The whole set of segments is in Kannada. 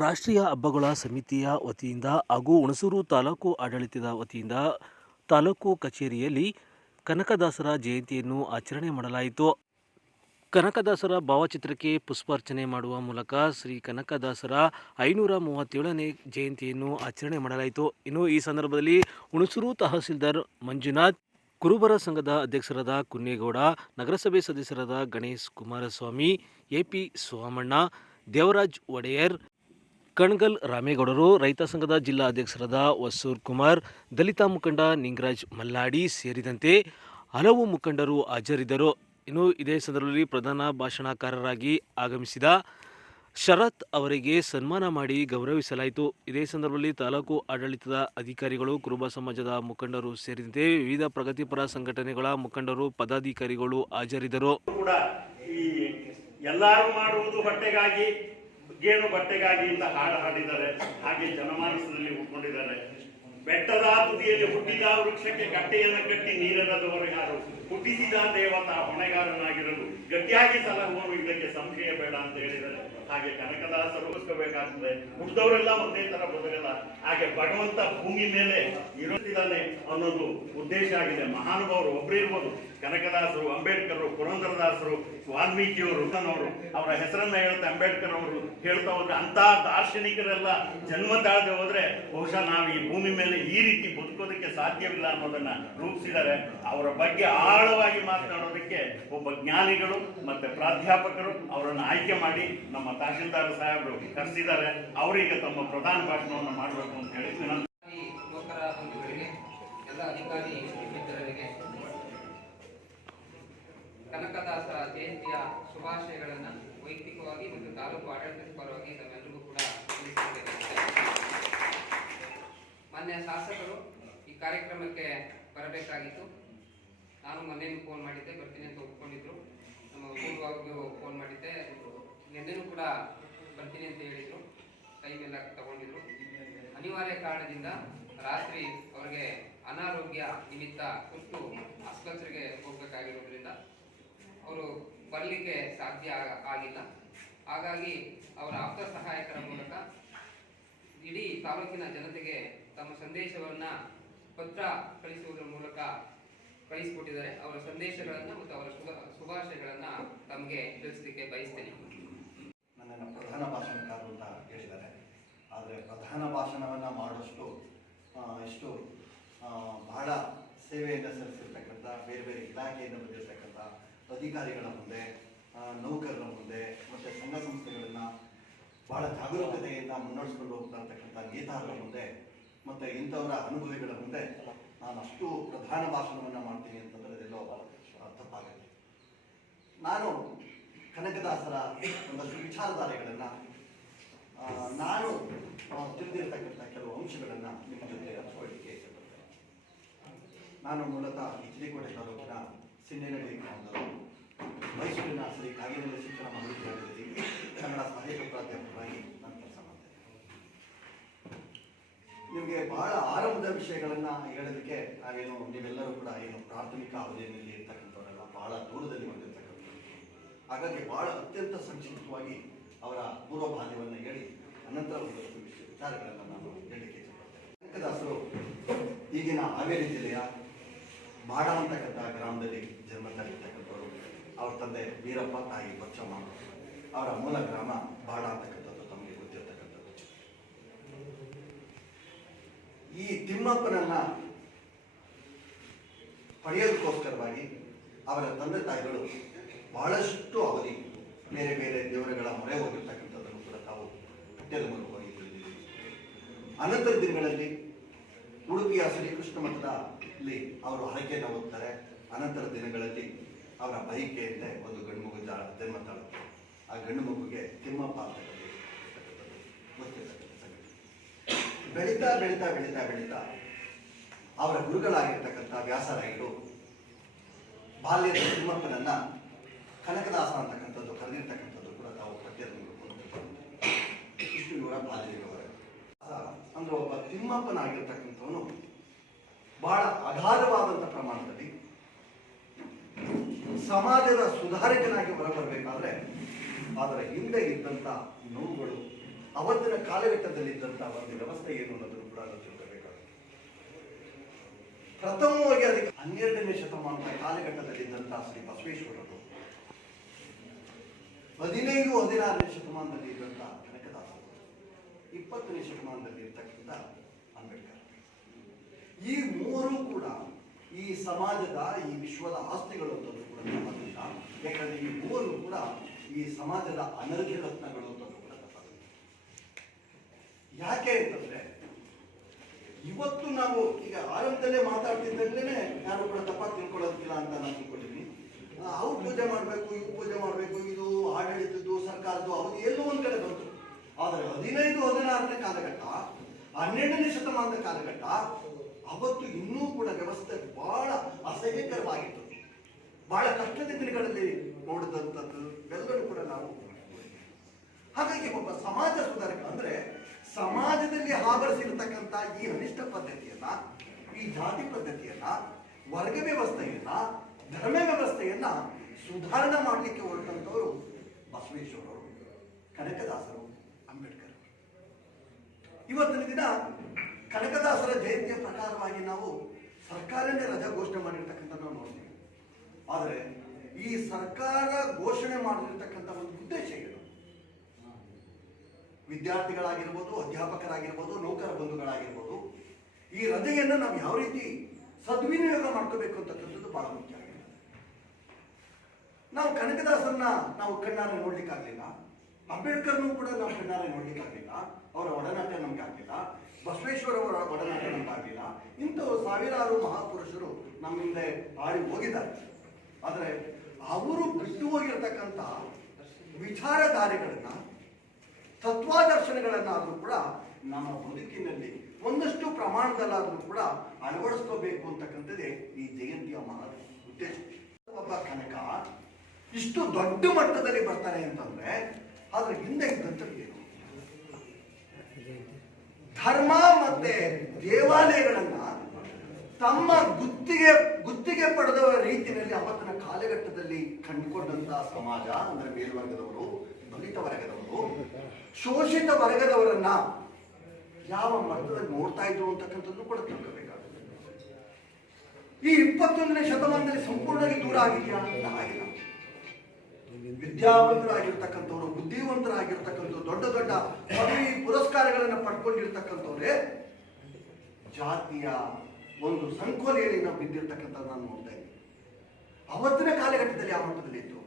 ರಾಷ್ಟ್ರೀಯ ಹಬ್ಬಗಳ ಸಮಿತಿಯ ವತಿಯಿಂದ ಹಾಗೂ ಹುಣಸೂರು ತಾಲೂಕು ಆಡಳಿತದ ವತಿಯಿಂದ ತಾಲೂಕು ಕಚೇರಿಯಲ್ಲಿ ಕನಕದಾಸರ ಜಯಂತಿಯನ್ನು ಆಚರಣೆ ಮಾಡಲಾಯಿತು. ಕನಕದಾಸರ ಭಾವಚಿತ್ರಕ್ಕೆ ಪುಷ್ಪಾರ್ಚನೆ ಮಾಡುವ ಮೂಲಕ ಶ್ರೀ ಕನಕದಾಸರ ಐನೂರ ಮೂವತ್ತೇಳನೇ ಜಯಂತಿಯನ್ನು ಆಚರಣೆ ಮಾಡಲಾಯಿತು. ಇನ್ನು ಈ ಸಂದರ್ಭದಲ್ಲಿ ಹುಣಸೂರು ತಹಸೀಲ್ದಾರ್ ಮಂಜುನಾಥ್, ಕುರುಬರ ಸಂಘದ ಅಧ್ಯಕ್ಷರಾದ ಕುನ್ನೇಗೌಡ, ನಗರಸಭೆ ಸದಸ್ಯರಾದ ಗಣೇಶ್ ಕುಮಾರಸ್ವಾಮಿ ಎಪಿ ಸೋಮಣ್ಣ, ದೇವರಾಜ್ ಒಡೆಯರ್ ಕಣ್ಗಲ್ ರಾಮೇಗೌಡರು, ರೈತ ಸಂಘದ ಜಿಲ್ಲಾ ಅಧ್ಯಕ್ಷರಾದ ವಸೂರ್ ಕುಮಾರ್, ದಲಿತ ಮುಖಂಡ ನಿಂಗರಾಜ್ ಮಲ್ಲಾಡಿ ಸೇರಿದಂತೆ ಹಲವು ಮುಖಂಡರು ಹಾಜರಿದ್ದರು. ಇನ್ನು ಇದೇ ಸಂದರ್ಭದಲ್ಲಿ ಪ್ರಧಾನ ಭಾಷಣಕಾರರಾಗಿ ಆಗಮಿಸಿದ ಶರತ್ ಅವರಿಗೆ ಸನ್ಮಾನ ಮಾಡಿ ಗೌರವಿಸಲಾಯಿತು. ಇದೇ ಸಂದರ್ಭದಲ್ಲಿ ತಾಲೂಕು ಆಡಳಿತದ ಅಧಿಕಾರಿಗಳು, ಕುರುಬ ಸಮಾಜದ ಮುಖಂಡರು ಸೇರಿದಂತೆ ವಿವಿಧ ಪ್ರಗತಿಪರ ಸಂಘಟನೆಗಳ ಮುಖಂಡರು, ಪದಾಧಿಕಾರಿಗಳು ಹಾಜರಿದ್ದರು. ಎಲ್ಲರೂ ಮಾಡುವುದು ಹೊಟ್ಟೆಗಾಗಿ ಗೇಣು ಬಟ್ಟೆಗಾಗಿ ಇಂದ ಹಾಡು ಹಾಡಿದ್ದಾರೆ. ಹಾಗೆ ಜನಮಾನಸದಲ್ಲಿ ಉಟ್ಕೊಂಡಿದ್ದಾರೆ. ಬೆಟ್ಟದ ತುದಿಯಲ್ಲಿ ಹುಟ್ಟಿದ ವೃಕ್ಷಕ್ಕೆ ಕಟ್ಟೆಯನ್ನು ಕಟ್ಟಿ ನೀರೆರದವರು ಯಾರು ಹುಟ್ಟಿಸಿದ ದೇವತಾ ಹೊಣೆಗಾರನಾಗಿರಲು ಗಟ್ಟಿಯಾಗಿ ಸಲಹುವನು ಇದಕ್ಕೆ ಸಂಶಯ ಬೇಡ ಅಂತ ಹೇಳಿದರೆ ಹಾಗೆ ಕನಕದಾಸರು ಉಳಿಸ್ಕೋಬೇಕಾಗ್ತದೆ ಹುಟ್ಟಿದವರೆಲ್ಲ ಒಂದೇ ತರ ಬದುಕಲ್ಲ. ಹಾಗೆ ಭಗವಂತ ಭೂಮಿ ಮೇಲೆ ಇರುತ್ತಿದ್ದಾನೆ ಅನ್ನೋದು ಉದ್ದೇಶ ಆಗಿದೆ. ಮಹಾನುಭಾವರು ಒಬ್ಬರೇ ಇರ್ಬೋದು. ಕನಕದಾಸರು, ಅಂಬೇಡ್ಕರ್, ಪುರಂದರದಾಸರು, ವಾಲ್ಮೀಕಿಯವರು ಅವರು ಅವರ ಹೆಸರನ್ನ ಹೇಳ್ತಾ ಅಂಬೇಡ್ಕರ್ ಅವರು ಹೇಳ್ತಾ ಹೋದ್ರೆ ಅಂತ ದಾರ್ಶನಿಕರೆಲ್ಲ ಜನ್ಮ ತಾಳದೆ ಹೋದ್ರೆ ಬಹುಶಃ ನಾವು ಈ ಭೂಮಿ ಮೇಲೆ ಈ ರೀತಿ ಬದುಕೋದಕ್ಕೆ ಸಾಧ್ಯವಿಲ್ಲ ಅನ್ನೋದನ್ನ ರೂಪಿಸಿದ್ದಾರೆ. ಅವರ ಬಗ್ಗೆ ಆಳವಾಗಿ ಮಾತನಾಡೋದಕ್ಕೆ ಒಬ್ಬ ಜ್ಞಾನಿಗಳು ಮತ್ತೆ ಪ್ರಾಧ್ಯಾಪಕರು ಅವರನ್ನು ಆಯ್ಕೆ ಮಾಡಿ ನಮ್ಮ ತಹಶೀಲ್ದಾರ್ ಸಾಹೇಬರು ಕರೆಸಿದ್ದಾರೆ. ಅವರಿಗೆ ತಮ್ಮ ಪ್ರಧಾನ ಭಾಷಣವನ್ನು ಮಾಡಬೇಕು ಅಂತ ಹೇಳಿ ವಿನಂತಿ. ಎಲ್ಲ ಅಧಿಕಾರಿ ಕನಕದಾಸರ ಜಯಂತಿಯ ಶುಭಾಶಯಗಳನ್ನು ವೈಯಕ್ತಿಕವಾಗಿ ಮತ್ತು ತಾಲೂಕು ಆಡಳಿತದ ಪರವಾಗಿ ನಾವೆಲ್ಲರಿಗೂ ಕೂಡ ಮಾನ್ಯ ಶಾಸಕರು, ಈ ಕಾರ್ಯಕ್ರಮಕ್ಕೆ ಬರಬೇಕಾಗಿತ್ತು. ನಾನು ಮೊನ್ನೆ ಫೋನ್ ಮಾಡಿದ್ದೆ, ಬರ್ತೀನಿ ಅಂತ ಒಪ್ಕೊಂಡಿದ್ರು. ನಮ್ಮ ಪೂರ್ವಗೂ ಫೋನ್ ಮಾಡಿದ್ದೆ. ನಿನ್ನೆನೂ ಕೂಡ ಬರ್ತೀನಿ ಅಂತ ಹೇಳಿದ್ರು. ಟೈಮೆಲ್ಲ ತಗೊಂಡಿದ್ರು. ಅನಿವಾರ್ಯ ಕಾರಣದಿಂದ ರಾತ್ರಿ ಅವ್ರಿಗೆ ಅನಾರೋಗ್ಯ ನಿಮಿತ್ತ ಕೊಟ್ಟು ಆಸ್ಪತ್ರೆಗೆ ಹೋಗ್ಬೇಕಾಗಿರೋದ್ರಿಂದ ಅವರು ಬರಲಿಕ್ಕೆ ಸಾಧ್ಯ ಆಗಿಲ್ಲ. ಹಾಗಾಗಿ ಅವರ ಆಪ್ತ ಸಹಾಯಕರ ಮೂಲಕ ಇಡೀ ತಾಲೂಕಿನ ಜನತೆಗೆ ತಮ್ಮ ಸಂದೇಶವನ್ನು ಪತ್ರ ಕಳಿಸುವುದರ ಮೂಲಕ ಕಳಿಸಿಕೊಟ್ಟಿದ್ದಾರೆ. ಅವರ ಸಂದೇಶಗಳನ್ನು ಮತ್ತು ಅವರ ಶುಭ, ಶುಭಾಶಯಗಳನ್ನ ತಮಗೆ ತಿಳಿಸಲಿಕ್ಕೆ ಬಯಸ್ತೇನೆ. ನನ್ನನ್ನು ಪ್ರಧಾನ ಭಾಷಣಕಾರರು ಅಂತ ಹೇಳಿದ್ದಾರೆ ಆದರೆ ಪ್ರಧಾನ ಭಾಷಣವನ್ನು ಮಾಡುವಷ್ಟು ಇಷ್ಟು ಬಹಳ ಸೇವೆಯಿಂದ ಸಲ್ಲಿಸಿರ್ತಕ್ಕಂಥ, ಬೇರೆ ಬೇರೆ ಇಲಾಖೆಯಿಂದ ಬಂದಿರತಕ್ಕಂಥ ಅಧಿಕಾರಿಗಳ ಮುಂದೆ ನೌಕರರ ಮುಂದೆ, ಮತ್ತು ಸಂಘ ಸಂಸ್ಥೆಗಳನ್ನು ಬಹಳ ಜಾಗರೂಕತೆಯಿಂದ ಮುನ್ನಡೆಸ್ಕೊಂಡು ಹೋಗ್ತಾ ಇರ್ತಕ್ಕಂಥ ನೇತಾರರ ಮುಂದೆ, ಮತ್ತು ಇಂಥವರ ಅನುಭವಿಗಳ ಮುಂದೆ ನಾನು ಅಷ್ಟು ಪ್ರಧಾನ ಭಾಷಣವನ್ನು ಮಾಡ್ತೀನಿ ಅಂತಂದರೆ ಅದೆಲ್ಲೋ ತಪ್ಪಾಗುತ್ತೆ ನಾನು ಕನಕದಾಸರ ಒಂದಷ್ಟು ವಿಚಾರಧಾರೆಗಳನ್ನು ನಾನು ತಿಳಿದಿರತಕ್ಕಂಥ ಕೆಲವು ಅಂಶಗಳನ್ನು ನಿಮ್ಮ ಜೊತೆ ಹಚ್ಚಿಕೊಳ್ಳಿಕ್ಕೆ ನಾನು ಮೂಲತಃ ಇಚ್ಚಿಕೋಟೆ ತಾಲೂಕಿನ ಸಿಂಧನಹಳ್ಳಿ ಗ್ರಾಮದವರು. ಮೈಸೂರಿನ ಶ್ರೀ ಕಾಗಿನೆಲೆ ಶಿಕ್ಷಣ ಮಹಾವಿದ್ಯಾಲಯದಲ್ಲಿ ಕನ್ನಡ ಸಹಾಯಕ ಪ್ರಾಧ್ಯಾಪಕರಾಗಿ ನಾನು ಕೆಲಸ ಮಾಡ್ತೇನೆ ನಿಮಗೆ ಬಹಳ ಆರಂಭದ ವಿಷಯಗಳನ್ನ ಹೇಳೋದಕ್ಕೆ ನಾವೇನು, ನೀವೆಲ್ಲರೂ ಕೂಡ ಏನು ಪ್ರಾಥಮಿಕ ಅವಧಿಯಲ್ಲಿ ಇರ್ತಕ್ಕಂಥವರೆಲ್ಲ ಬಹಳ ದೂರದಲ್ಲಿ ಬಂದಿರ್ತಕ್ಕಂಥವ್ರು. ಹಾಗಾಗಿ ಬಹಳ ಅತ್ಯಂತ ಸಂಕ್ಷಿಪ್ತವಾಗಿ ಅವರ ಪೂರ್ವಭಾಗ್ಯವನ್ನು ಹೇಳಿ, ಅನಂತರ ಒಂದಷ್ಟು ವಿಷಯ ವಿಚಾರಗಳನ್ನು ನಾನು ಹೇಳಲಿಕ್ಕೆ ಕನಕದಾಸರು ಈಗಿನ ಹಾವೇರಿ ಜಿಲ್ಲೆಯ ಬಾಡ ಅಂತಕ್ಕಂಥ ಗ್ರಾಮದಲ್ಲಿ ಜನ್ಮ ತಾಳಿರ್ತಕ್ಕಂಥವ್ರು ಅವ್ರ ತಂದೆ ವೀರಪ್ಪ, ತಾಯಿ ಬಚ್ಚಮ್ಮ, ಅವರ ಮೂಲ ಗ್ರಾಮ ಬಾಡ ಅಂತಕ್ಕಂಥದ್ದು ತಮಗೆ ಗೊತ್ತಿರತಕ್ಕಂಥದ್ದು ಈ ತಿಮ್ಮಪ್ಪನನ್ನ ಪಡೆಯೋದಕ್ಕೋಸ್ಕರವಾಗಿ ಅವರ ತಂದೆ ತಾಯಿಗಳು ಬಹಳಷ್ಟು ಅವಧಿ ಬೇರೆ ಬೇರೆ ದೇವರುಗಳ ಮೊರೆ ಹೋಗಿರ್ತಕ್ಕಂಥದ್ದನ್ನು ಕೂಡ ತಾವು ಪಠ್ಯದ ಮೂಲಕವಾಗಿ ತಿಳಿದಿದ್ದೀವಿ. ಅನಂತರ ದಿನಗಳಲ್ಲಿ ಉಡುಪಿಯ ಶ್ರೀಕೃಷ್ಣ ಮಠದಲ್ಲಿ ಅವರು ಹರಕೆಯನ್ನು ಓದ್ತಾರೆ ಅನಂತರ ದಿನಗಳಲ್ಲಿ ಅವರ ಬೈಕೆಯಿಂದ ಒಂದು ಗಂಡು ಮಗು ಜನ್ಮ ತಾಳುತ್ತೆ. ಆ ಗಂಡು ಮಗುಗೆ ತಿಮ್ಮಪ್ಪ ಗೊತ್ತಿರ್ತಕ್ಕಂಥ ಸಂಗತಿ ಬೆಳೀತಾ ಬೆಳೀತಾ ಬೆಳೀತಾ ಬೆಳೀತಾ ಅವರ ಗುರುಗಳಾಗಿರ್ತಕ್ಕಂಥ ವ್ಯಾಸರಾಯರು ಬಾಲ್ಯದ ತಿಮ್ಮಪ್ಪನನ್ನ ಕನಕದಾಸ ಅಂತಕ್ಕಂಥದ್ದು, ಕರೆದಿರ್ತಕ್ಕಂಥದ್ದು ಕೂಡ ತಾವು ಪಠ್ಯದ ಇಷ್ಟು ಇವರ ಬಾಲ್ಯದವರ. ಅಂದ್ರೆ ಒಬ್ಬ ತಿಮ್ಮಪ್ಪನಾಗಿರ್ತಕ್ಕಂಥವನು ಬಹಳ ಅಗಾಧವಾದಂಥ ಪ್ರಮಾಣದಲ್ಲಿ ಸಮಾಜದ ಸುಧಾರಕನಾಗಿ ಹೊರಬರಬೇಕಾದ್ರೆ ಅದರ ಹಿಂದೆ ಇದ್ದಂಥ ನೋವುಗಳು ಅವತ್ತಿನ ಕಾಲಘಟ್ಟದಲ್ಲಿದ್ದಂತಹ ಒಂದು ವ್ಯವಸ್ಥೆ ಏನು ಅನ್ನೋದನ್ನು ಕೂಡ ನಾವು ತಿಳ್ಕೋಬೇಕಾಗುತ್ತೆ ಪ್ರಥಮವಾಗಿ ಅದಕ್ಕೆ ಹನ್ನೆರಡನೇ ಶತಮಾನದ ಕಾಲಘಟ್ಟದಲ್ಲಿದ್ದಂತಹ ಶ್ರೀ ಬಸವೇಶ್ವರರು, ಹದಿನೈದು, ಹದಿನಾರನೇ ಶತಮಾನದಲ್ಲಿ ಇದ್ದಂತಹ ಕನಕದಾಸರು, ಇಪ್ಪತ್ತನೇ ಶತಮಾನದಲ್ಲಿ ಇರ್ತಕ್ಕಂಥ ಅಂಬೇಡ್ಕರ್. ಈ ಮೂವರು ಕೂಡ ಈ ಸಮಾಜದ, ಈ ವಿಶ್ವದ ಆಸ್ತಿಗಳು ಅಂತಂದ್ರೂ ಕೂಡ ಯಾಕಂದ್ರೆ ಈ ಮೂವರು ಕೂಡ ಈ ಸಮಾಜದ ಅನರ್ಘ್ಯ ರತ್ನಗಳು ತಪ್ಪಾಗಿಲ್ಲ ಯಾಕೆ ಅಂತಂದ್ರೆ, ಇವತ್ತು ನಾವು ಈಗ ಆರಂಭದಲ್ಲೇ ಮಾತಾಡ್ತಿದ್ದಂಗೆ ಯಾರು ಕೂಡ ತಪ್ಪಾಗಿ ತಿಳ್ಕೊಳ್ಳೋದಿಲ್ಲ ಅಂತ ನಾನು ತಿಳ್ಕೊಂಡಿದ್ದೀನಿ ಅವ್ರು ಪೂಜೆ ಮಾಡಬೇಕು, ಇವ್ರು ಪೂಜೆ ಮಾಡಬೇಕು, ಇದು ಆಡಳಿತದ್ದು, ಸರ್ಕಾರದ್ದು ಅವ್ರು ಎಲ್ಲೋ ಒಂದ್ ಕಡೆ ಬಂತು. ಆದರೆ ಹದಿನೈದು, ಹದಿನಾರನೇ ಕಾಲಘಟ್ಟ, ಹನ್ನೆರಡನೇ ಶತಮಾನದ ಕಾಲಘಟ್ಟ, ಅವತ್ತು ಇನ್ನೂ ಕೂಡ ವ್ಯವಸ್ಥೆ ಬಹಳ ಅಸಹ್ಯಕರವಾಗಿತ್ತು. ಬಹಳ ಕಷ್ಟದ ದಿನಗಳಲ್ಲಿ ನೋಡಿದಂಥದ್ದು ಎಲ್ಲರೂ ಕೂಡ ನಾವು ಹಾಗಾಗಿ ಒಬ್ಬ ಸಮಾಜ ಸುಧಾರಕ ಅಂದ್ರೆ ಸಮಾಜದಲ್ಲಿ ಆವರಿಸಿರ್ತಕ್ಕಂಥ ಈ ಅನಿಷ್ಟ ಪದ್ಧತಿಯನ್ನ, ಈ ಜಾತಿ ಪದ್ಧತಿಯನ್ನ, ವರ್ಗ ವ್ಯವಸ್ಥೆಯನ್ನ, ಧರ್ಮ ವ್ಯವಸ್ಥೆಯನ್ನ ಸುಧಾರಣೆ ಮಾಡಲಿಕ್ಕೆ ಹೊರಟಂತವರು ಬಸವೇಶ್ವರರು, ಕನಕದಾಸರು, ಅಂಬೇಡ್ಕರ್. ಇವತ್ತಿನ ದಿನ ಕನಕದಾಸರ ಜಯಂತಿಯ ಪ್ರಕಾರವಾಗಿ ನಾವು ಸರ್ಕಾರನೇ ರಜಾ ಘೋಷಣೆ ಮಾಡಿರ್ತಕ್ಕಂಥ ನಾವು ನೋಡ್ತೀವಿ. ಆದರೆ ಈ ಸರ್ಕಾರ ಘೋಷಣೆ ಮಾಡಿರ್ತಕ್ಕಂಥ ಒಂದು ಉದ್ದೇಶ ಏನು? ವಿದ್ಯಾರ್ಥಿಗಳಾಗಿರ್ಬೋದು, ಅಧ್ಯಾಪಕರಾಗಿರ್ಬೋದು, ನೌಕರ ಬಂಧುಗಳಾಗಿರ್ಬೋದು, ಈ ರಜೆಯನ್ನು ನಾವು ಯಾವ ರೀತಿ ಸದ್ವಿನಿಯೋಗ ಮಾಡ್ಕೋಬೇಕು ಅಂತಕ್ಕಂಥದ್ದು ಬಹಳ ಮುಖ್ಯ ಆಗಿದೆ ನಾವು ಕನಕದಾಸರನ್ನ ನಾವು ಕಣ್ಣಾರೆ ನೋಡ್ಲಿಕ್ಕಾಗ್ಲಿಲ್ಲ ಅಂಬೇಡ್ಕರ್ನು ಕೂಡ ನಾವು ಕಣ್ಣಾರೆ ನೋಡ್ಲಿಕ್ಕಾಗ್ಲಿಲ್ಲ ಅವರ ಒಡನಾಟ ನಮ್ಗೆ ಆಗಲಿಲ್ಲ. ಬಸವೇಶ್ವರ ಅವರ ಒಡನಾಟ ನಮ್ಗೆ ಆಗಲಿಲ್ಲ. ಇಂಥ ಸಾವಿರಾರು ಮಹಾಪುರುಷರು ನಮ್ಮ ಹಿಂದೆ ಆಳಿ ಹೋಗಿದ್ದಾರೆ. ಆದರೆ ಅವರು ಬಿಟ್ಟು ಹೋಗಿರ್ತಕ್ಕಂಥ ವಿಚಾರಧಾರೆಗಳನ್ನ ತತ್ವಾದರ್ಶನಗಳನ್ನಾದ್ರೂ ಕೂಡ ನಮ್ಮ ಬದುಕಿನಲ್ಲಿ ಒಂದಷ್ಟು ಪ್ರಮಾಣದಲ್ಲಾದರೂ ಕೂಡ ಅಳವಡಿಸ್ಕೋಬೇಕು ಅಂತಕ್ಕಂಥದ್ದೇ ಈ ಜಯಂತಿಯ ಮಹಾ ಉದ್ದೇಶ. ಒಬ್ಬ ಕನಕ ಇಷ್ಟು ದೊಡ್ಡ ಮಟ್ಟದಲ್ಲಿ ಬರ್ತಾರೆ ಅಂತಂದ್ರೆ ಅದ್ರ ಹಿಂದೆ ಇದ್ದಂಥದ್ದು ಏನು? ಧರ್ಮ ಮತ್ತೆ ದೇವಾಲಯಗಳನ್ನ ತಮ್ಮ ಗುತ್ತಿಗೆ ಗುತ್ತಿಗೆ ಪಡೆದವರ ರೀತಿಯಲ್ಲಿ ಅವತ್ತಿನ ಕಾಲಘಟ್ಟದಲ್ಲಿ ಕಂಡುಕೊಂಡಂತ ಸಮಾಜ ಅಂದ್ರೆ ಮೇಲ್ವರ್ಗದವರು, ದಲಿತ ವರ್ಗದವರು ಶೋಷಿತ ವರ್ಗದವರನ್ನ ಯಾವ ಮಟ್ಟದಲ್ಲಿ ನೋಡ್ತಾ ಇದ್ರು ಅಂತಕ್ಕಂಥದ್ದು ಕೂಡ ತಿಳ್ಕೋಬೇಕಾಗುತ್ತೆ. ಈ ಇಪ್ಪತ್ತೊಂದನೇ ಶತಮಾನದಲ್ಲಿ ಸಂಪೂರ್ಣವಾಗಿ ದೂರ ಆಗಿದೆಯಾ? ಅಂತ ಆಗಿಲ್ಲ. ವಿದ್ಯಾವಂತರಾಗಿರ್ತಕ್ಕಂಥವ್ರು, ಬುದ್ಧಿವಂತರಾಗಿರ್ತಕ್ಕಂಥವ್ರು, ದೊಡ್ಡ ದೊಡ್ಡ ಪದವಿ ಪುರಸ್ಕಾರಗಳನ್ನು ಪಡ್ಕೊಂಡಿರ್ತಕ್ಕಂಥವ್ರೆ, ಜಾತಿಯ ಒಂದು ಸಂಕೋಲೆಯಲ್ಲಿ ನಾವು ಬಿದ್ದಿರ್ತಕ್ಕಂಥ ನಾನು ನೋಡ್ತಾ ಇದ್ದೀನಿ ಅವತ್ತಿನ ಕಾಲಘಟ್ಟದಲ್ಲಿ ಯಾವ ಮಟ್ಟದಲ್ಲಿ ಇತ್ತು?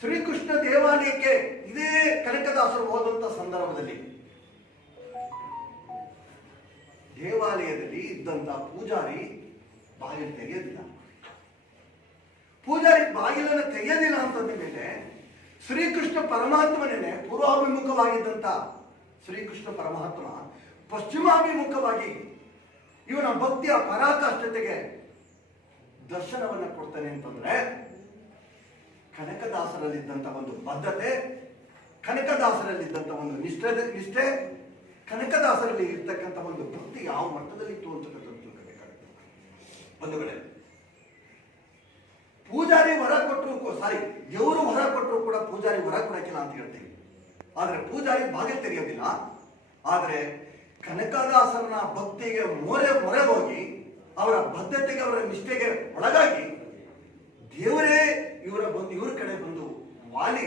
ಶ್ರೀಕೃಷ್ಣ ದೇವಾಲಯಕ್ಕೆ ಇದೇ ಕನಕದಾಸರು ಹೋದಂತ ಸಂದರ್ಭದಲ್ಲಿ ದೇವಾಲಯದಲ್ಲಿ ಇದ್ದಂತ ಪೂಜಾರಿ ಬಾಗಿಲು ತೆಗೆಯೋದಿಲ್ಲ. ಪೂಜಾರಿ ಬಾಗಿಲನ್ನು ತೆಗೆಯೋದಿಲ್ಲ ಅಂತಂದ ಮೇಲೆ ಶ್ರೀಕೃಷ್ಣ ಪರಮಾತ್ಮನೇ ಪೂರ್ವಾಭಿಮುಖವಾಗಿದ್ದಂತ ಶ್ರೀಕೃಷ್ಣ ಪರಮಾತ್ಮ ಪಶ್ಚಿಮಾಭಿಮುಖವಾಗಿ ಇವನ ಭಕ್ತಿಯ ಪರಾಕಾಷ್ಠತೆಗೆ ದರ್ಶನವನ್ನು ಕೊಡ್ತಾನೆ ಅಂತಂದ್ರೆ ಕನಕದಾಸರಲ್ಲಿದ್ದಂಥ ಒಂದು ಬದ್ಧತೆ ಕನಕದಾಸರಲ್ಲಿದ್ದಂಥ ಒಂದು ನಿಷ್ಠೆ ನಿಷ್ಠೆ, ಕನಕದಾಸರಲ್ಲಿ ಇರ್ತಕ್ಕಂಥ ಒಂದು ಭಕ್ತಿ ಯಾವ ಮಟ್ಟದಲ್ಲಿತ್ತು ಅಂತಕ್ಕಂಥದ್ದು ತಿಳ್ಕೋಬೇಕಾಗುತ್ತೆ. ಬಂಧುಗಳೇ, ಪೂಜಾರಿ ಹೊರ ಕೊಟ್ಟರು ಸಾರಿ, ದೇವರು ಹೊರ ಕೊಟ್ಟರು ಕೂಡ ಪೂಜಾರಿ ಹೊರ ಕೊಡಕ್ಕಿಲ್ಲ ಅಂತ ಹೇಳ್ತೀವಿ. ಆದರೆ ಪೂಜಾರಿ ಬಾಗಿಲು ತೆರೆಯೋದಿಲ್ಲ ಆದರೆ ಕನಕದಾಸರನ ಭಕ್ತಿಗೆ ಮೊರೆ ಮೊರೆ ಹೋಗಿ ಅವರ ಬದ್ಧತೆಗೆ ಅವರ ನಿಷ್ಠೆಗೆ ಒಳಗಾಗಿ ದೇವರೇ ಇವರ ಬಂದು, ಇವ್ರ ಕಡೆ ಬಂದು ವಾಲಿ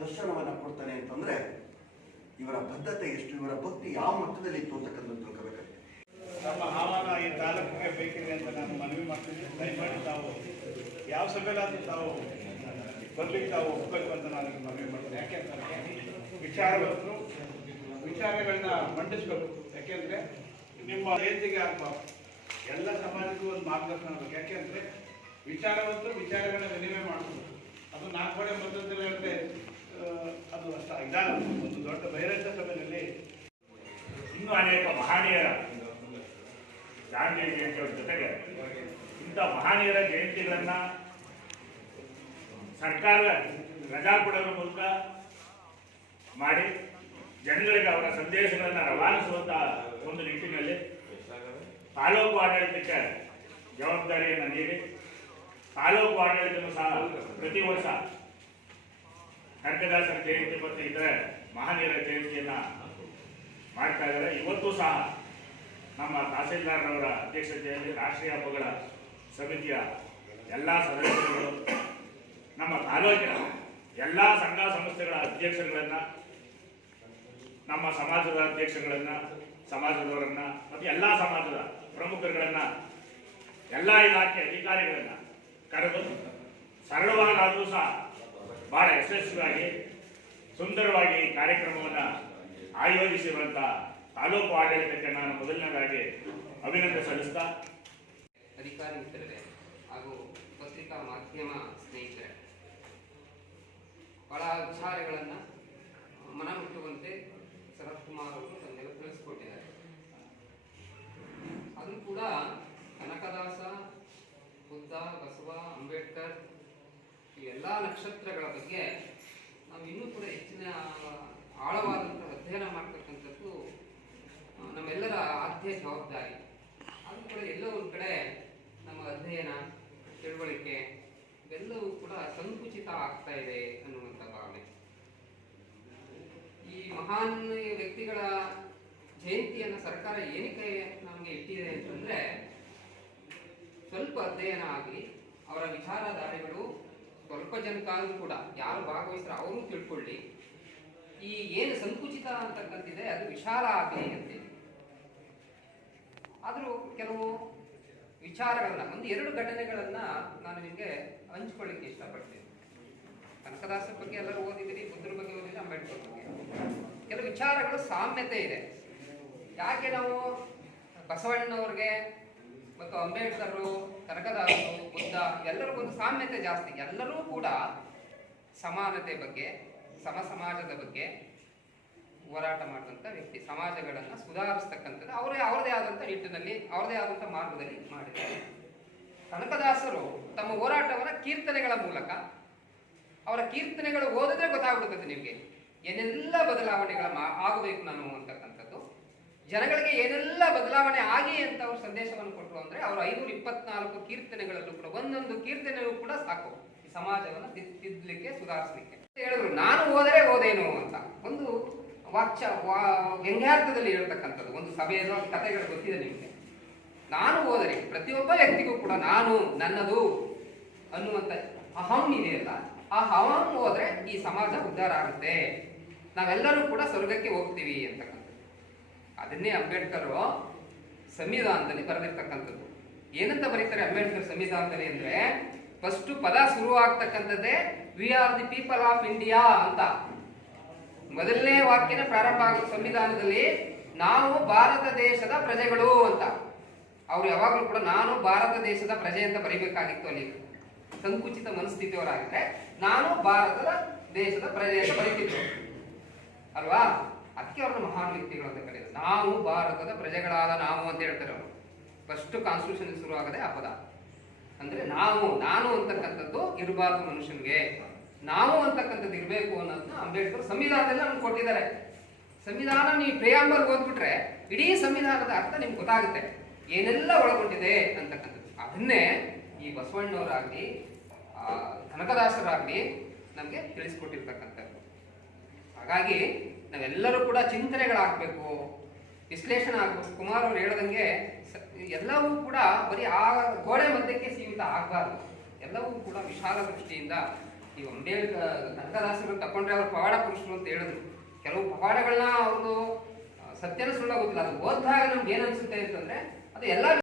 ದರ್ಶನವನ್ನ ಕೊಡ್ತಾನೆ ಅಂತಂದ್ರೆ ಇವರ ಬದ್ಧತೆ ಎಷ್ಟು, ಇವರ ಭಕ್ತಿ ಯಾವ ಮಟ್ಟದಲ್ಲಿ ಇತ್ತು ಅಂತಕ್ಕಂಥದ್ದು ನಮ್ಮ ಹವಾಮಾನ ಈ ತಾಲೂಕಿಗೆ ಬೇಕಿದೆ ಅಂತ ನಾನು ಮನವಿ ಮಾಡ್ತೀನಿ ದಯಮಾಡಿ ತಾವು ಯಾವ ಸಭೆಲಾದ್ರೂ ತಾವು ಬರ್ಲಿಕ್ಕೆ ತಾವು ಹೋಗ್ಬೇಕು ಅಂತ ನಾನು ಮನವಿ ಮಾಡ್ತೀನಿ. ಯಾಕೆಂತಂದ್ರೆ ವಿಚಾರಗಳನ್ನು ವಿಚಾರಗಳನ್ನ ಮಂಡಿಸ್ಬೇಕು. ಯಾಕೆಂದ್ರೆ ನಿಮ್ಮ ಜಯಂತಿಗೆ ಆಗ್ಬಾರ್ದು ಎಲ್ಲ ಸಮಾಜಕ್ಕೂ ಒಂದು ಮಾರ್ಗದರ್ಶನ ಆಗಬೇಕು. ಯಾಕೆಂದ್ರೆ ವಿಚಾರವಂತರು ವಿಚಾರಗಳ ವಿನಿಮಯ ಮಾಡಬೇಕು ಅದು ನಾಲ್ಕು ಮಧ್ಯದಲ್ಲಿ ಹೇಳಿದ್ರೆ ಅದು ಅಷ್ಟು ಇದಾನ ಒಂದು ದೊಡ್ಡ ಬಹಿರಂಗ ಸಭೆಯಲ್ಲಿ ಇನ್ನೂ ಅನೇಕ ಮಹನೀಯರ ಗಾಂಧಿ ಜಯಂತಿಯ ಜೊತೆಗೆ ಇಂಥ ಮಹನೀಯರ ಜಯಂತಿಗಳನ್ನ ಸರ್ಕಾರ ರಜಾ ಕೊಡೋದ್ರ ಮೂಲಕ ಮಾಡಿ ಜನಗಳಿಗೆ ಅವರ ಸಂದೇಶಗಳನ್ನು ರವಾನಿಸುವಂತ ಒಂದು ನಿಟ್ಟಿನಲ್ಲಿ ತಾಲೂಕು ಆಡಳಿತಕ್ಕೆ ಜವಾಬ್ದಾರಿಯನ್ನು ನೀಡಿ ತಾಲೂಕು ಆಡಳಿತವನ್ನು ಸಹ ಪ್ರತಿ ವರ್ಷ ಕನಕದಾಸರ ಜಯಂತಿ ಮತ್ತು ಇತರ ಮಹನೀಯರ ಜಯಂತಿಯನ್ನ ಮಾಡ್ತಾ ಇದ್ದಾರೆ. ಇವತ್ತು ಸಹ ನಮ್ಮ ತಹಸೀಲ್ದಾರ್ರವರ ಅಧ್ಯಕ್ಷತೆಯಲ್ಲಿ ರಾಷ್ಟ್ರೀಯ ಹಬ್ಬಗಳ ಸಮಿತಿಯ ಎಲ್ಲ ಸದಸ್ಯರುಗಳು, ನಮ್ಮ ತಾಲೂಕಿನ ಎಲ್ಲ ಸಂಘ ಸಂಸ್ಥೆಗಳ ಅಧ್ಯಕ್ಷರುಗಳನ್ನು, ನಮ್ಮ ಸಮಾಜದ ಅಧ್ಯಕ್ಷಗಳನ್ನು ಸಮಾಜದವರನ್ನ ಮತ್ತು ಎಲ್ಲ ಸಮಾಜದ ಪ್ರಮುಖರುಗಳನ್ನು, ಎಲ್ಲ ಇಲಾಖೆ ಅಧಿಕಾರಿಗಳನ್ನ ಕರೆದು ಸರಳವಾಗಾದರೂ ಸಹ ಬಹಳ ಯಶಸ್ವಿಯಾಗಿ, ಸುಂದರವಾಗಿ ಕಾರ್ಯಕ್ರಮವನ್ನು ಆಯೋಜಿಸಿರುವಂಥ ತಾಲೂಕು ಆಡಳಿತಕ್ಕೆ ನಾನು ಮೊದಲನೇದಾಗಿ ಅಭಿನಂದನೆ ಸಲ್ಲಿಸ್ತಾ ಅಧಿಕಾರಿ ಮಿತ್ರರೇ ಹಾಗೂ ಪತ್ರಿಕಾ ಮಾಧ್ಯಮ ಸ್ನೇಹಿತರೆ, ಬಹಳ ವಿಚಾರಗಳನ್ನು ಮನಮುಟ್ಟುವಂತೆ ಶರತ್ ಕುಮಾರ್ ಅವರು ತಂದೆಗೆ ತಿಳಿಸ್ಕೊಟ್ಟಿದ್ದಾರೆ. ಅದು ಕೂಡ ಕನಕದಾಸ ಬುದ್ಧ ಬಸವ, ಅಂಬೇಡ್ಕರ್ ಈ ಎಲ್ಲ ನಕ್ಷತ್ರಗಳ ಬಗ್ಗೆ ನಾವು ಇನ್ನೂ ಕೂಡ ಹೆಚ್ಚಿನ ಆಳವಾದಂಥ ಅಧ್ಯಯನ ಮಾಡ್ತಕ್ಕಂಥದ್ದು ನಮ್ಮೆಲ್ಲರ ಆದ್ಯ ಜವಾಬ್ದಾರಿ. ಅದು ಕೂಡ ಎಲ್ಲ ಒಂದು ಕಡೆ ನಮ್ಮ ಅಧ್ಯಯನ, ತಿಳುವಳಿಕೆ ಇವೆಲ್ಲವೂ ಕೂಡ ಸಂಕುಚಿತ ಆಗ್ತಾ ಇದೆ ಅನ್ನುವಂಥ ಭಾವನೆ. ಈ ಮಹಾನ್ ವ್ಯಕ್ತಿಗಳ ಜಯಂತಿಯನ್ನು ಸರ್ಕಾರ ಏನಕ್ಕೆ ನಮಗೆ ಇಟ್ಟಿದೆ ಅಂತಂದ್ರೆ ಸ್ವಲ್ಪ ಅಧ್ಯಯನ ಆಗಲಿ ಅವರ ವಿಚಾರಧಾರೆಗಳು ಸ್ವಲ್ಪ ಜನಕ್ಕಾದ್ರೂ ಕೂಡ ಯಾರು ಭಾಗವಹಿಸ್ತಾರೆ ಅವರು ತಿಳ್ಕೊಳ್ಳಿ. ಈ ಏನು ಸಂಕುಚಿತ ಅಂತಕ್ಕಂತಿದೆ ಅದು ವಿಶಾಲ ಆಗಲಿ ಅಂತೇಳಿ ಆದರೂ ಕೆಲವು ವಿಚಾರಗಳನ್ನ ಒಂದು ಎರಡು ಘಟನೆಗಳನ್ನ ನಾನು ನಿಮಗೆ ಹಂಚ್ಕೊಳ್ಳಿಕ್ಕೆ ಇಷ್ಟಪಡ್ತೀನಿ. ಕನಕದಾಸರ ಬಗ್ಗೆ ಎಲ್ಲರೂ ಓದಿದಿರಿ ಬುದ್ಧರ ಬಗ್ಗೆ ಓದಿದ್ರೆ ಅಂಬೇಡ್ಕರ್ ಬಗ್ಗೆ. ಕೆಲವು ವಿಚಾರಗಳು ಸಾಮ್ಯತೆ ಇದೆ. ಯಾಕೆ ನಾವು ಬಸವಣ್ಣನವ್ರಿಗೆ ಮತ್ತು ಅಂಬೇಡ್ಕರ್, ಕನಕದಾಸರು, ಬುದ್ಧ ಎಲ್ಲರಿಗೂ ಒಂದು ಸಾಮ್ಯತೆ ಜಾಸ್ತಿ. ಎಲ್ಲರೂ ಕೂಡ ಸಮಾನತೆ ಬಗ್ಗೆ ಸಮ ಸಮಾಜದ ಬಗ್ಗೆ ಹೋರಾಟ ಮಾಡಿದಂಥ ವ್ಯಕ್ತಿ. ಸಮಾಜಗಳನ್ನು ಸುಧಾರಿಸ್ತಕ್ಕಂಥದ್ದು ಅವರೇ, ಅವರದೇ ಆದಂಥ ನಿಟ್ಟಿನಲ್ಲಿ, ಅವರದೇ ಆದಂಥ ಮಾರ್ಗದಲ್ಲಿ ಮಾಡಿದ್ದಾರೆ. ಕನಕದಾಸರು ತಮ್ಮ ಹೋರಾಟವನ್ನು ಕೀರ್ತನೆಗಳ ಮೂಲಕ, ಅವರ ಕೀರ್ತನೆಗಳು ಓದಿದ್ರೆ ಗೊತ್ತಾಗ್ಬಿಡುತ್ತದೆ ನಿಮಗೆ. ಏನೆಲ್ಲ ಬದಲಾವಣೆಗಳ ಆಗಬೇಕು ನಾನು ಜನಗಳಿಗೆ ಏನೆಲ್ಲ ಬದಲಾವಣೆ ಆಗಿ ಅಂತ ಅವ್ರು ಸಂದೇಶವನ್ನು ಕೊಟ್ಟರು ಅಂದ್ರೆ ಅವರು ಐನೂರ ಇಪ್ಪತ್ನಾಲ್ಕು ಕೀರ್ತನೆಗಳಲ್ಲೂ ಕೂಡ, ಒಂದೊಂದು ಕೀರ್ತನೆಯೂ ಕೂಡ ಸಾಕು ಈ ಸಮಾಜವನ್ನು ತಿದ್- ತಿದ್ದಲಿಕ್ಕೆ ಸುಧಾರಿಸಲಿಕ್ಕೆ. ಹೇಳಿದ್ರು. ನಾನು ಓದರೆ ಓದೇನು ಅಂತ. ಒಂದು ವಾಕ್ಯ ವ್ಯಂಗ್ಯಾರ್ಥದಲ್ಲಿ ಹೇಳ್ತಕ್ಕಂಥದ್ದು. ಒಂದು ಸಭೆಯಲ್ಲೋ ಕಥೆಗಳು ಗೊತ್ತಿದೆ ನಿಮಗೆ. ನಾನು ಹೋದರೆ ಪ್ರತಿಯೊಬ್ಬ ವ್ಯಕ್ತಿಗೂ ಕೂಡ ನಾನು, ನನ್ನದು ಅನ್ನುವಂಥ ಅಹಂ ಇದೆಯಲ್ಲ, ಆ ಅಹಂ ಹೋದ್ರೆ ಈ ಸಮಾಜ ಉದ್ಧಾರ ಆಗುತ್ತೆ. ನಾವೆಲ್ಲರೂ ಕೂಡ ಸ್ವರ್ಗಕ್ಕೆ ಹೋಗ್ತೀವಿ ಅಂತಕ್ಕಂಥದ್ದು. ಅದನ್ನೇ ಅಂಬೇಡ್ಕರ್ ಸಂವಿಧಾನದಲ್ಲಿ ಬರೆದಿರ್ತಕ್ಕಂಥದ್ದು. ಏನಂತ ಬರೀತಾರೆ ಅಂಬೇಡ್ಕರ್ ಸಂವಿಧಾನದಲ್ಲಿ ಅಂದ್ರೆ ಫಸ್ಟ್ ಪದ ಶುರು ಆಗ್ತಕ್ಕಂಥದ್ದೇ we are the people of India ಅಂತ. ಮೊದಲನೇ ವಾಕ್ಯನ ಪ್ರಾರಂಭ ಆಗೋ ಸಂವಿಧಾನದಲ್ಲಿ, ನಾವು ಭಾರತ ದೇಶದ ಪ್ರಜೆಗಳು ಅಂತ. ಅವ್ರು ಯಾವಾಗಲೂ ಕೂಡ, ನಾನು ಭಾರತ ದೇಶದ ಪ್ರಜೆ ಅಂತ ಬರೀಬೇಕಾಗಿತ್ತು ಅಲ್ಲಿ. ಸಂಕುಚಿತ ಮನಸ್ಥಿತಿಯವರಾಗಿದ್ರೆ ನಾನು ಭಾರತದ ದೇಶದ ಪ್ರಜೆ ಅಂತ ಬರೀತಿದ್ರು. ಅಲ್ವಾ? ಅದಕ್ಕೆ ಅವ್ರನ್ನ ಮಹಾನ್ ವ್ಯಕ್ತಿಗಳು ಅಂತ ಕರೆಯೋದು ನಾವು ಭಾರತದ ಪ್ರಜೆಗಳಾದ ನಾವು ಅಂತ ಹೇಳ್ತಾರೆ ಅವರು. ಫಸ್ಟ್ ಕಾನ್ಸ್ಟಿಟ್ಯೂಷನ್ ಶುರು ಆಗದೆ ಆ ಪದ. ಅಂದ್ರೆ ನಾವು, ನಾನು ಅಂತಕ್ಕಂಥದ್ದು ಇರಬಾರ್ದು ಮನುಷ್ಯನಿಗೆ. ನಾವು ಅಂತಕ್ಕಂಥದ್ದು ಇರಬೇಕು ಅನ್ನೋದನ್ನ ಅಂಬೇಡ್ಕರ್ ಸಂವಿಧಾನದಲ್ಲಿ ನಮ್ಗೆ ಕೊಟ್ಟಿದ್ದಾರೆ. ಸಂವಿಧಾನ ನೀವು ಪ್ರಿಯಾಂಬಲ್ ಓದ್ಬಿಟ್ರೆ ಇಡೀ ಸಂವಿಧಾನದ ಅರ್ಥ ನಿಮ್ಗೆ ಗೊತ್ತಾಗುತ್ತೆ. ಏನೆಲ್ಲ ಒಳಗೊಂಡಿದೆ ಅಂತಕ್ಕಂಥದ್ದು. ಅದನ್ನೇ ಈ ಬಸವಣ್ಣವರಾಗ್ಲಿ ಕನಕದಾಸರಾಗ್ಲಿ ನಮಗೆ ತಿಳಿಸ್ಕೊಟ್ಟಿರ್ತಕ್ಕಂಥದ್ದು. ಹಾಗಾಗಿ ನಾವೆಲ್ಲರೂ ಕೂಡ ಚಿಂತನೆಗಳಾಗಬೇಕು. ವಿಶ್ಲೇಷಣೆ ಆಗಬೇಕು. ಕುಮಾರ್ ಅವ್ರು ಹೇಳ್ದಂಗೆ ಎಲ್ಲವೂ ಕೂಡ ಬರೀ ಆ ಗೋಡೆ ಮಧ್ಯಕ್ಕೆ ಸೀಮಿತ ಆಗಬಾರ್ದು. ಎಲ್ಲವೂ ಕೂಡ ವಿಶಾಲ ದೃಷ್ಟಿಯಿಂದ ಈ ಅಂಬೇಡ್ಕರ್ ಗಂಗದಾಸರು ತಕೊಂಡ್ರೆ ಅವರು ಪವಾಡ ಪುರುಷರು ಅಂತ ಹೇಳಿದ್ರು. ಕೆಲವು ಪವಾಡಗಳನ್ನ ಅವ್ರದ್ದು ಸತ್ಯನ ಸುಳ್ಳ ಗೊತ್ತಿಲ್ಲ. ಅದು ಓದಿದಾಗ ನಮ್ಗೆ ಏನು ಅನ್ಸುತ್ತೆ ಅಂತಂದ್ರೆ ಅದು ಎಲ್ಲ